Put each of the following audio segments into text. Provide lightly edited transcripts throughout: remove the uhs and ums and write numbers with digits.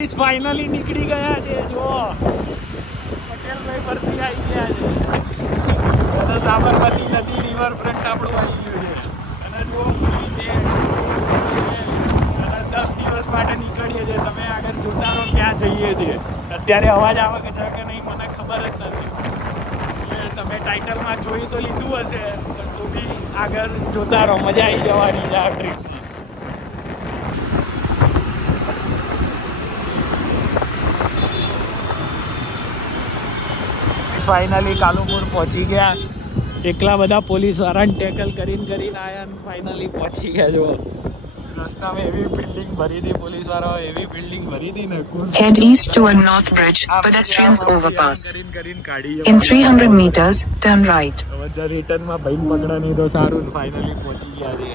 Finally નીકળી ગયા છે. જો પટેલભાઈ પરથી આવી ગયા છે અને સાબરમતી નદી રિવરફ્રન્ટ આપણું આવી ગયું છે. અને જો અને 10 દિવસ માટે નીકળીએ છીએ. તમે આગળ જોતા રહો ક્યાં જઈએ છીએ. અત્યારે અવાજ આવે કે છે કે નહીં મને ખબર જ નથી. એટલે તમે ટાઇટલમાં જોઈ તો લીધું હશે પણ તો બી આગળ જોતા રહો. મજા આવી જવાની છે આ ટ્રીપમાં. ફાઇનલી કાલુપુર પહોંચી ગયા. એકલા બધા પોલીસ વાળાને ટેકલ કરીને આયા અને ફાઇનલી પહોંચી ગયા. જો રસ્તામાં એવી બિલ્ડિંગ ભરી હતી, પોલીસ વાળાઓ એવી બિલ્ડિંગ ભરી હતી ને. Head east toward North Bridge, pedestrians overpass. In 300 meters, turn right. હવે રિટર્નમાં ભાઈ પકડા નહીં તો સારું. ફાઇનલી પહોંચી ગયા છે.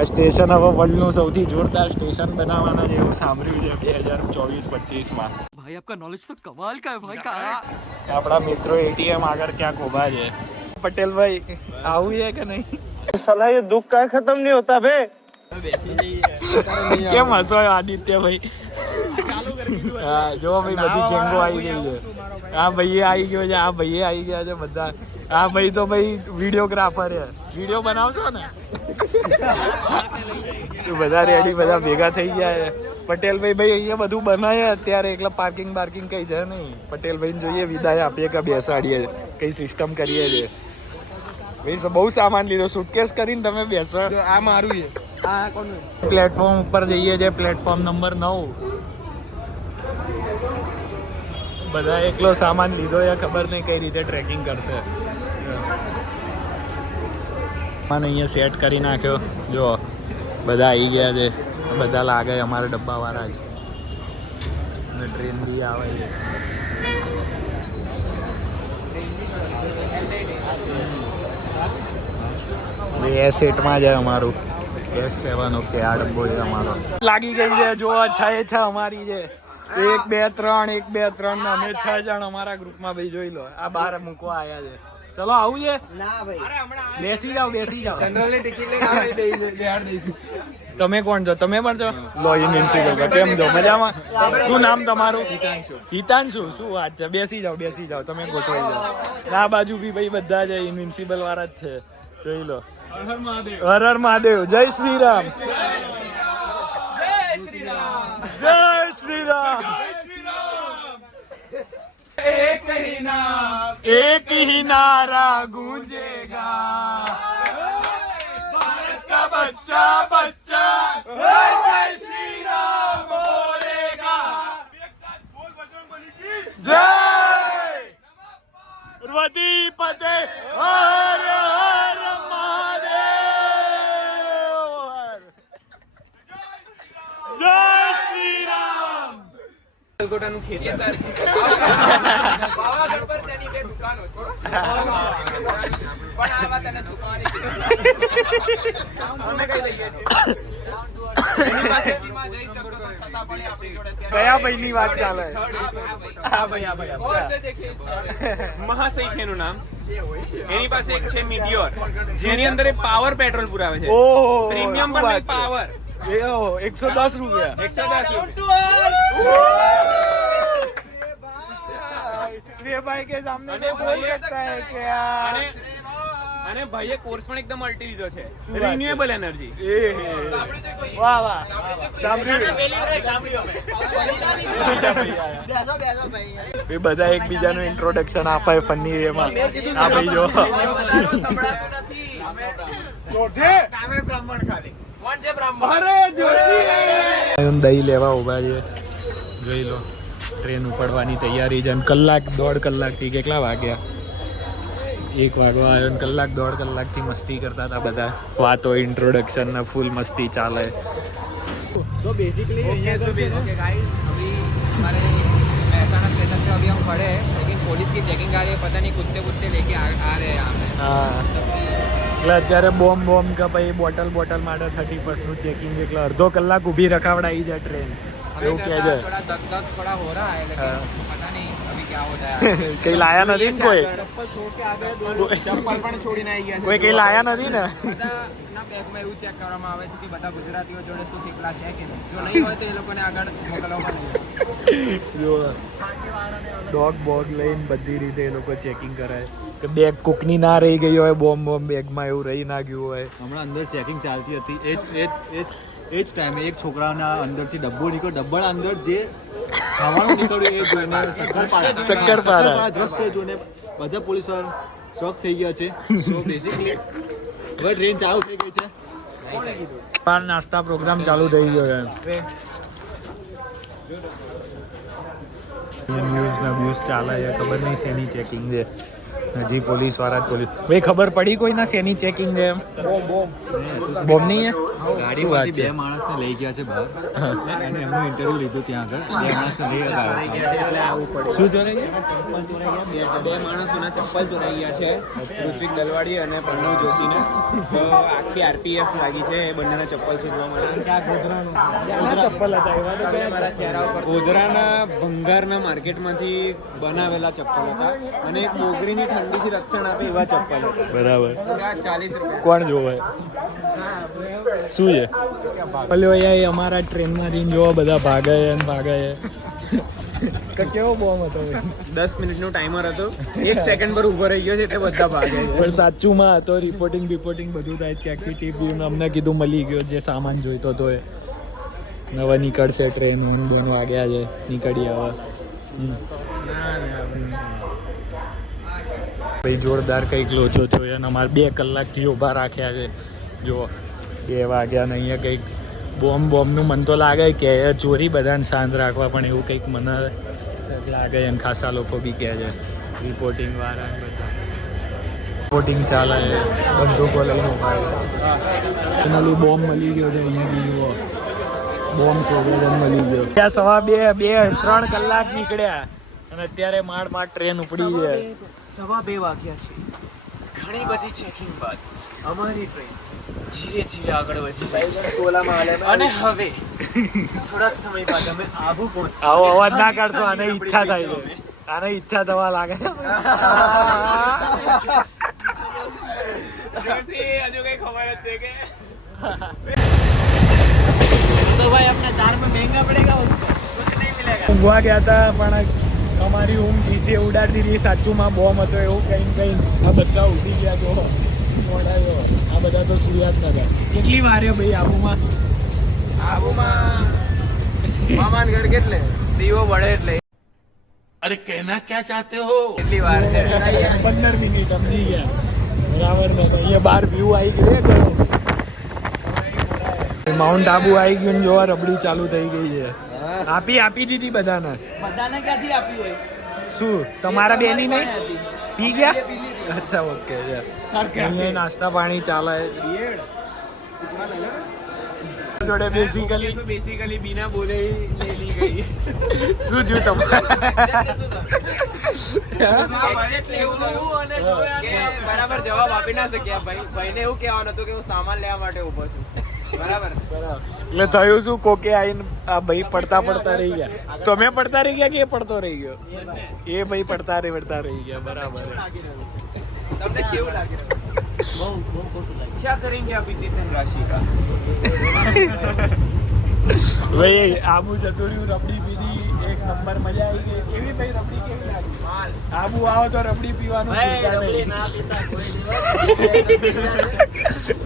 આ સ્ટેશન હવે વર્લ્ડનું સૌથી જોરદાર સ્ટેશન બનાવવાના છે એવું સાંભળ્યું છે 2024-25માં. भाई आपका नॉलेज तो कमाल का है भाई का. આપણા મિત્રો એટીએમ આગળ ક્યાંક ઊભા છે. પટેલભાઈ આવું છે કે નહીં? साला ये दुख का खत्म नहीं होता बे. કેમ હસો આદિત્યભાઈ? હા જો ભાઈ બધી ગેંગો આવી ગઈ છે. આ ભાઈ આવી ગયો છે, આ ભાઈ આવી ગયા છે બધા. આ ભાઈ તો ભાઈ વિડીયોગ્રાફર છે. વિડીયો બનાવશો ને? બધા રેડી, બધા ભેગા થઈ ગયા છે. પટેલભાઈ ભાઈ અહીંયા બધું બનાવે અત્યારે. એકલા પાર્કિંગ કઈ છે નહીં. પટેલભાઈને જોઈએ વિદાય આપીએ કે બેસાડીએ, કઈ સિસ્ટમ કરીએ છે. ભાઈ બહુ સામાન લીધો. સુટકેસ કરીને તમે બેસો. આ મારું છે. આ કોનું? પ્લેટફોર્મ ઉપર જઈએ છે, પ્લેટફોર્મ નંબર 9. બધા એકલો સામાન લીધો છે, ખબર નહીં કઈ રીતે ટ્રેકિંગ કરશે. સામાન અહીંયા સેટ કરી નાખ્યો. જો બધા આવી ગયા છે. બધા લાગે અમારા ડબ્બાવાળા જ. અને ટ્રેન બી આવે છે. S8માં છે અમારું. S7. ઓકે, આ ડબ્બો છે અમારો. લાગી ગઈ છે. જો 6 અમારી છે. 1 2 3 1 2 3 અમે 6 જણ અમારા ગ્રુપમાં. ભાઈ જોઈ લો, આ બહાર મૂકવા આવ્યા છે. ચલો આવું છે. ના ભાઈ, બેસી જાઓ. જનરલી ટિકિટ લઈને આવે બેહાડ દઈશું. તમે કોણ છો? તમે પણ છો? લો ઇન્વિન્સિબલ. કેમ છો? મજામાં? શું નામ તમારું? હિતાંશુ. શું વાત છે? બેસી જાઓ. તમે ગોઠવાઈ જાઓ. આ બાજુ બી ભાઈ બધા છે ઇન્વિન્સિબલ વાળા જ છે. જોઈ લો. હર હર મહાદેવ. જય શ્રી રામ. જય શ્રી રામ. एक ही नारा गूंजेगा, भारत का बच्चा जय श्री राम बोलेगा. जय पार्वती पते हर हर महादेव. जय श्री राम. ગોટાનું ખેતર. પાવાગઢ પર તેની 2 દુકાનો છે. પણ આવા તને છુપાવાની છે. અમે કઈ લઈએ છીએ? એની પાસે સીમા જઈ શકો તો છતાં પણ આપણી જોડે કયા ભાઈની વાત ચાલે? આ ભાઈ કોણ છે દેખીશ છે. મહાશય છે એનું નામ. એની પાસે એક છે મીટિયોર, જેની અંદર એ પાવર પેટ્રોલ પુરાવે છે. ઓહો, પ્રીમિયમ પર નહીં, પાવર. 110 રૂપિયા. 110. श्रेयभाई के सामने कोई बोल सकता है कि यार. અને ભાઈએ કોર્સ પણ એકદમ અલ્ટી લીધો છે, રિન્યુએબલ એનર્જી. વાહ વાહ. સાંભળ્યું. એ બધા એકબીજાનું ઇન્ટ્રોડક્શન આપે ફની વેમાં. આ ભાઈ જો દહીં લેવા ઉભા છે. જોઈ લો, ટ્રેન ઉપડવાની તૈયારી છે. અને 1.5 કલાકથી કેટલા વાગ્યા? 1 વાગવા આવ્યો ને 1.5 કલાકથી મસ્તી કરતા હતા બધા. વાતો, ઇન્ટ્રોડક્શન ને ફૂલ મસ્તી ચાલે. So basically ओके गाइस, अभी हमारे महसाना स्टेशन पे अभी हम खड़े हैं, लेकिन पुलिस की चेकिंग आ रही है. पता नहीं कुत्ते लेके आ रहे हैं यहाँ पे. હા, એટલે અત્યારે બોમ્બ કે ભાઈ બોટલ માટે 30% નું ચેકિંગ. એટલે અડધો કલાક ઊભી રખાવડાવી છે ટ્રેન. એવું કહે છે थोड़ा दर्द थोड़ा हो रहा है लेकिन पता नहीं अभी क्या होता है કઈ લાયા નથી ને કોઈ ચપ્પલ પણ છોડીને આવી ગયા કોઈ કઈ લાયા નથી ને બધાના બેગમાં એવું ચેક કરવામાં આવે છે કે બધા ગુજરાતીઓ જોડે શું થેપલા છે કે નહીં જો નહીં હોય તો એ લોકોને આગળ મોકલવામાં આવે ડોગ બોગ લઈને બધી રીતે એ લોકો ચેકિંગ કરાય કે બેગ કોકની ના રહી ગઈ હોય બોમ્બ બેગમાં એવું રહી ના ગયું હોય હમણાં અંદર ચેકિંગ ચાલતી હતી એ જ ટાઈમે એક છોકરાના અંદરથી ડબ્બો નીકળ્યો ડબ્બાના અંદર જે ખાવાનું નીકળ્યું એ જોઈને શક્કરપારા દ્રશ્ય જોઈને બધા પોલીસવાળા શોક થઈ ગયા છે સો બેઝિકલી હવે ટ્રેન ચાલુ થઈ ગઈ છે બાર નાસ્તા પ્રોગ્રામ ચાલુ થઈ ગયો છે ન્યૂઝ ચાલે છે ખબર નહીં શેની ચેકિંગ છે હજી પોલીસ વાળા પોલીસ ભાઈ ખબર પડી કોઈના શેની ચેકિંગ છે બોમ્બ નહીં હે ગાડીમાંથી બે માણસને લઈ ગયા છે બહાર અને એમનું ઇન્ટરવ્યુ લીધું ત્યાં આગળ બે માણસને લઈ ગયા શું ચોરાઈ બે માણસોના ચપ્પલ ચોરાઈ ગયા છે ઋત્વિક દલવાડી અને પ્રણવ જોશીને તો આખી RPF લાગી છે એ બંનેના ચપ્પલ શોધવા માટે ચપ્પલ હતા એવા તો મારા ચહેરા ઉપર ગોધરાના ભંગારના માર્કેટમાંથી બનાવેલા ચપ્પલ હતા અને એક મોગરીની ઠંડીથી રક્ષણ આપે એવા ચપ્પલ હતા બરાબર 40 રૂપિયા કોણ જોવે શું છે ભલે અહીંયા અમારા ટ્રેનમાંથી જોવા બધા ભાગે અને ભાગે કે કેવો બોમ્બ હતો 10 મિનિટનું ટાઈમર હતો 1 સેકન્ડ પર ઊભો રહી ગયો છે એટલે બધા ભાગે પણ સાચુંમાં હતો રિપોર્ટિંગ બધું થાય ક્યાંકથી ટીપી અમને કીધું મળી ગયો જે સામાન જોઈતો હતો એ નવા નીકળશે ટ્રેન બોન વાગ્યા છે નીકળી આવે ભાઈ જોરદાર કંઈક લોચો છો અને અમારે 2 કલાકથી ઊભા રાખ્યા છે જો 2 વાગ્યા ને અહીંયા કંઈક બોમ્બનું મન તો લાગે કે ચોરી બધાને શાંત રાખવા પણ એવું કંઈક મને લાગે અને ખાસા લોકો બી કહે છે રિપોર્ટિંગ વાળા બધા રિપોર્ટિંગ ચાલે બંદૂકો લઈને ઉભા ફાઇનલી બોમ્બ મળી ગયો છે અહીંયા બી જુઓ બોમ્બ શોધે મળી ગયો ત્યાં સવા 3 કલાક નીકળ્યા અને અત્યારે માંડ ટ્રેન ઉપડી છે 2:15 વાગ્યા છે ઘણી બધી ચેકિંગ બાદ અમારી ટ્રેન ધીરે ધીરે આગળ વધી અને હવે થોડાક સમય બાદ અમે આબુ પહોંચી આવો અવાજ ના કાઢશો આને ઈચ્છા થાય છે આને ઈચ્છા થવા લાગે હજુ કઈ ખબર જ છે કે तो भाई अपने 4 में महंगा पड़ेगा उसको कुछ नहीं मिलेगा ઊંઘવા ગયા હતા પણ અમારી ઊંઘ ડીસી ઉડાડતી હતી સાચુંમાં બોમ્બ હતો એવું કંઈ આ બધા ઉઠી ગયા તો મોડાયો આ બધા તો સુયાત નગર કેટલી વારે ભાઈ આબુમાં મામાનગઢ કેટલે દીવો બળે એટલે अरे कहना क्या चाहते हो કેટલી વાર છે 15 મિનિટ સમજી ગયા બરાબર ને અહીંયા બહાર વ્યૂ આવી ગયો માઉન્ટ આબુ આવી ગયું ને જોવા રબડી ચાલુ થઈ ગઈ છે આપી દીધી બધાને ક્યાંથી આપી હોય શું તમારા બેની નહીં પી ગયા અચ્છા ઓકે અહીંયા નાસ્તા પાણી ચાલે જોડે બેસિકલી બીના બોલે લઈ ગઈ શું થયું તમારે બરાબર જવાબ આપી ના શક્યા ભાઈને એવું કહેવાનું હતું કે હું સામાન લેવા માટે ઊભો છું બરાબર એટલે થયું શું કોકે આવીને આ ભાઈ પડતા રહી ગયા તમે પડતા રહી ગયા કે એ પડતો રહી ગયો એ ભાઈ પડતા રહી ગયા બરાબર તમને કેવું લાગી રહ્યું क्या करेंगे अभी तीन राशि का ભાઈ આબુ જતું રહ્યું રબડી પીધી એક નંબર મજા આવી ગઈ કેવી ભાઈ રબડી કેવી લાગી આબુ આવો તો રબડી પીવાનું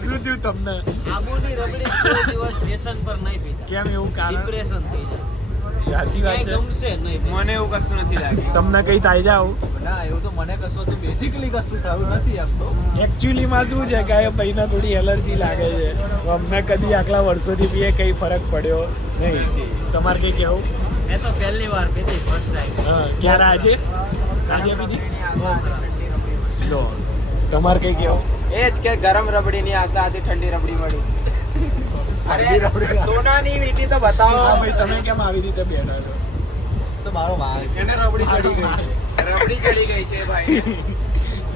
શું થયું તમને આબુની રબડી કોઈ દિવસ સ્ટેશન પર નહીં પીતા કેમ એવું કારણ ડિપ્રેશન થઈ જાય સાચી વાત છે ગમશે નહીં મને એવું કશું નથી લાગ્યું તમને કઈ થાય જાવ ના એવું તો મને કશું હતું બેઝિકલી કશું થયું નથી એમ તો એકચ્યુઅલી માં શું છે કે ભાઈને થોડી એલર્જી લાગે છે તો અમને કદી આટલા વર્ષોથી પીએ કઈ ફરક પડ્યો નહીં તમારે કઈ કેવું મેં તો પહેલી વાર પીધી ફર્સ્ટ ટાઈમ હા ક્યારે આજે પીધી લો તમારે કઈ કેવું એ જ કે ગરમ રબડીની આશા હતી ઠંડી રબડી મળી અરે સોનાની વીંટી તો બતાવો હા ભાઈ તમે કેમ આવી રીતે બેઠા છો તો મારો વાંક છે એને રબડી ચડી ગઈ રબડી ચડી ગઈ છે ભાઈ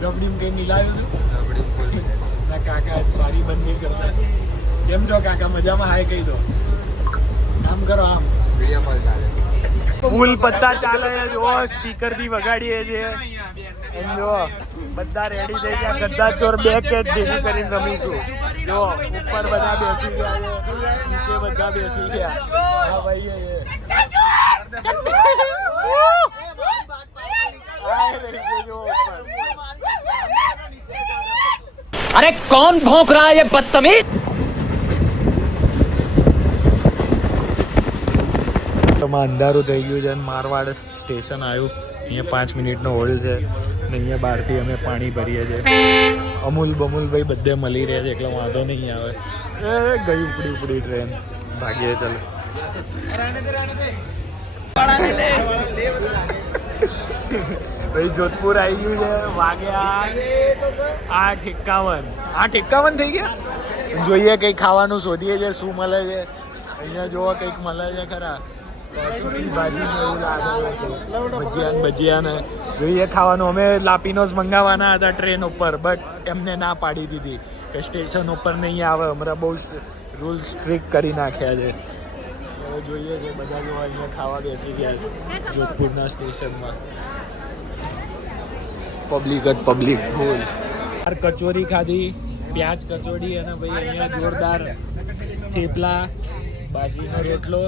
રબડીમાં કઈ મિલાવ્યું હતું ના કાકા બારી બંધ નહીં કરતા કેમ છો કાકા મજામાં હાય કહી દો કામ કરો આમ વિડીયો કોલ ચાલે છે. ફૂલ પત્તા ચાલે છે જો, સ્પીકર બી વગાડીએ છે. એમ જો બધા રેડી થઈ ગયા. ગદ્દા ચોર 2 કેચ ભેગી કરીને રમીશું. જો ઉપર બધા બેસી ગયા છે, નીચે બધા બેસી ગયા. હા ભાઈ આ રહી છે જો ઉપર. अरे कौन भौंक रहा है ये बदतमीज? અંધારું થઈ ગયું છે અને મારવાડ સ્ટેશન આવ્યું. અહીંયા 5 મિનિટનો હોલ્ડ છે અને અહીંયા બહારથી અમે પાણી ભરીએ છીએ. અમૂલ બમૂલ ભાઈ બધે મળી રહ્યા છે એટલે વાંધો નહીં આવે. એ ગઈ ઉપડી ટ્રેન. ભાગીએ ચાલો. ભાઈ જોધપુર આવી ગયું છે. વાગ્યા 8:51. 8:51 થઈ ગયા. જોઈએ કંઈક ખાવાનું શોધીએ છે શું મળે છે. અહીંયા જોવા કંઈક મળે છે ખરા. સુકી ભાજી ને એવું લાગે છે. ભજીયા ને જોઈએ ખાવાનું. અમે લાપીનોસ મંગાવવાના હતા ટ્રેન ઉપર, બટ એમને ના પાડી દીધી કે સ્ટેશન ઉપર નહીં આવે. હમણાં બહુ રૂલ સ્ટ્રિક્ટ કરી નાખ્યા છે. હવે જોઈએ છે બધા જો અહીંયા ખાવા બેસી ગયા જોધપુરના સ્ટેશનમાં. પબ્લિક જ પબ્લિક ફૂલ. કચોરી ખાધી, પ્યાજ કચોરી, અને ભાઈ અહીંયા જોરદાર થેપલા, બાજીનો રોટલો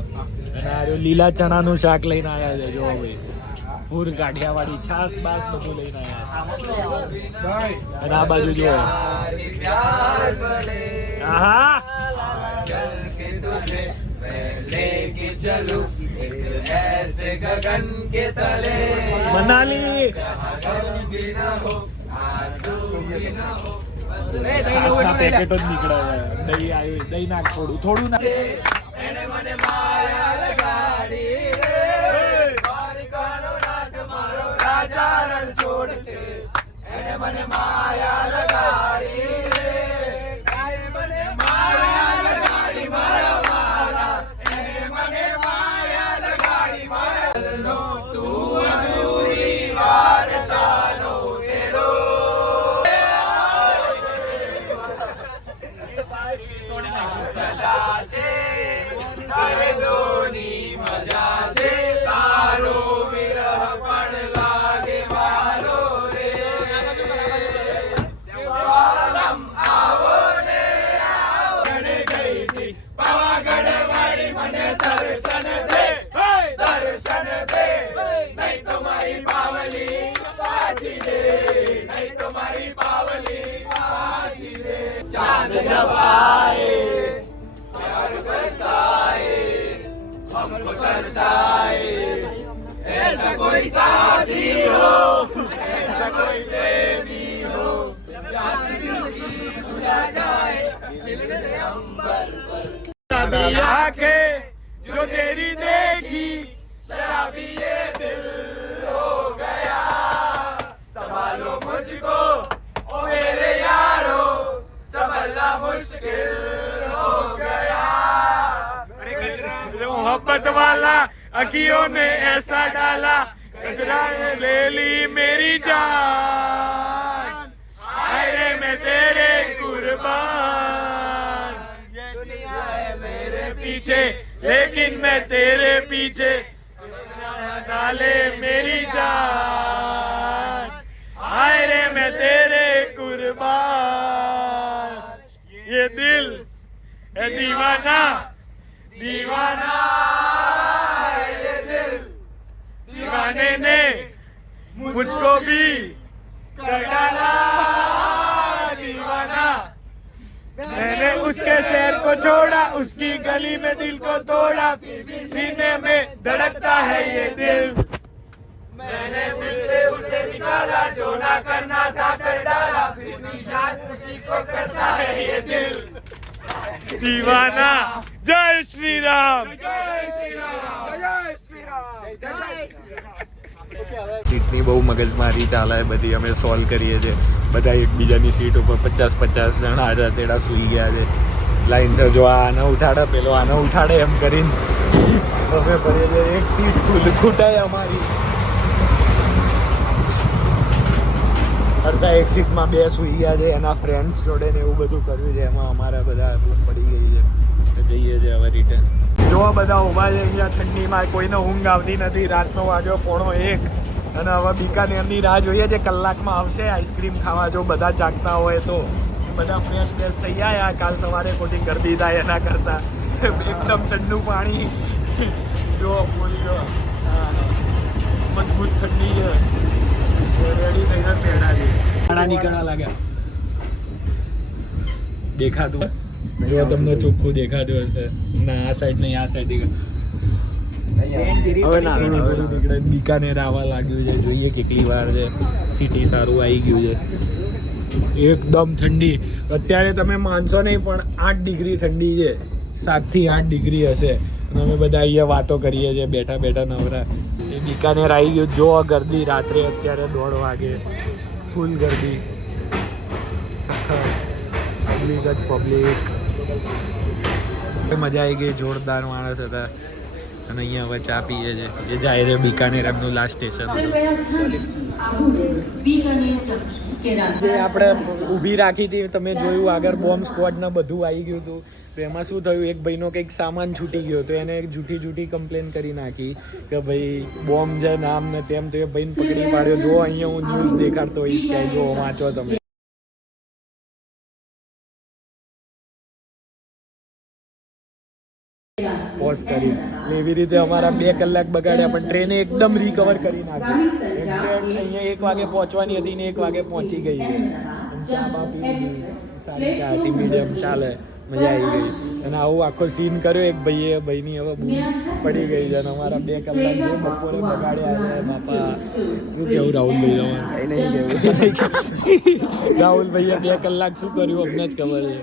અને આ લીલા ચણાનું શાક લઈને આવ્યા છે. જો ભાઈ પૂર કાઢિયાવાળી છાસ બાસ બધું લઈને આવ્યા. અને આ બાજુ જો આહા મનાલી છાસના પેકેટો જ નીકળે છે. દહીં આવ્યું, દહીં નાખ થોડું નાખ. आंखें जो तेरी देखी शराबी ये दिल हो गया. संभालो मुझको ओ मेरे यारो, संभलना मुश्किल हो गया. मोहब्बत वाला अखियों ने ऐसा डाला, कचरा ने ले ली मेरी जान. आए रे मैं तेरे कुर्बान. दुनिया है मेरे पीछे लेकिन मैं तेरे पीछे. डाले मेरी जान. आए रे मैं तेरे कुर्बान. ये दिल है दीवाना, दीवाना है ये दिल. दीवाने ने मुझको भी कर डाला दीवाना. मैंने उसके शहर को छोड़ा, उसकी गली में दिल को तोड़ा, फिर भी सीने में धड़कता है ये दिल. मैंने दिल से उसे निकाला, जो ना करना था कर डाला, फिर भी याद उसी को करता है ये दिल. दीवाना. जय श्री राम. जय श्री राम. जय श्री राम. સીટની બહુ મગજમારી ચાલે બધી. અમે સોલ્વ કરીએ છીએ. બધા એકબીજાની સીટ ઉપર 50-50 જણા હતા તેડા સૂઈ ગયા છે લાઈનસર. જો આને ઉઠાડે, પેલો આને ઉઠાડે, એમ કરીને અમે ભરીએ છીએ. એક સીટ ખૂટાય અમારી. અડધા એક સીટમાં 2 સૂઈ ગયા છે એના ફ્રેન્ડ્સ જોડે ને એવું બધું કર્યું છે. એમાં અમારા બધા બૂમ પડી ગઈ છે. જઈએ છીએ હવે રિટર્ન. જોવા બધા ઊભા છે અહીંયા ઠંડીમાં, કોઈને ઊંઘ આવતી નથી. રાતનો વાગ્યો 1:30 અને હવે બીકાનેરની રાહ જોઈએ છે, કલાકમાં આવશે આઈસ્ક્રીમ ખાવા. જો બધા જાગતા હોય તો બધા ફ્રેશ થઈ જાય. કાલ સવારે ખોટી ગરદી થાય એના કરતા એકદમ ઠંડુ પાણી જો ફૂલ જો મજબૂત ઠંડી છે, રેડી થઈને બેઠા છે. ખાણા નીકળવા લાગ્યા, દેખાતું જો તમને ચોખ્ખું દેખાતું હશે. ના આ સાઈડ નહીં, આ સાઈડ હવે ના નીકળે. બીકાનેર આવવા લાગ્યું છે, જોઈએ કેટલી વાર છે. સિટી સારું આવી ગયું છે, એકદમ ઠંડી. અત્યારે તમે માનશો નહીં પણ 8 ડિગ્રી ઠંડી છે, 7 થી 8 ડિગ્રી હશે. અને અમે બધા અહીંયા વાતો કરીએ છીએ બેઠા બેઠા નવરા. એ બીકાનેર આવી ગયું. જો ગરદી રાત્રે અત્યારે 1:30 વાગે ફૂલ ગરદી, પબ્લિક જ પબ્લિક. મજા આવી ગઈ, જોરદાર માણસ હતા. અને અહીંયા હવે ચા પીએ છે. એ જાય છે બીકાનેર, એમનું લાસ્ટ સ્ટેશન હતું. જે આપણે ઊભી રાખી હતી, તમે જોયું આગળ બોમ્બ સ્ક્વોડ ને બધું આવી ગયું હતું. તો એમાં શું થયું, એક ભાઈનો કંઈક સામાન છૂટી ગયો તો એને એક જૂઠી કમ્પ્લેન કરી નાખી કે ભાઈ બોમ્બ છે નામ ને તેમ. તો એ ભાઈને પકડી પાડ્યો. જો અહીંયા હું ન્યૂઝ દેખાડતો હોઈશ કે જો વાંચો તમે. પોઝ કરી એવી રીતે અમારા 2 કલાક બગાડ્યા, પણ ટ્રેને એકદમ રિકવર કરી નાખી. અહીંયા 1 વાગે પહોંચવાની હતી ને 1 વાગે પહોંચી ગઈ છે. ચા બા પી લીધી, સારી ચા હતી, મીડિયમ ચાલે, મજા આવી ગઈ. અને આવું આખો સીન કર્યો એક ભાઈએ. ભાઈની હવે બૂમ પડી ગઈ છે. અને અમારા 2 કલાક જે બપોરે બગાડ્યા છે બાપા, શું કેવું રાહુલભાઈ? રાહુલભાઈએ 2 કલાક શું કર્યું અમને જ ખબર છે.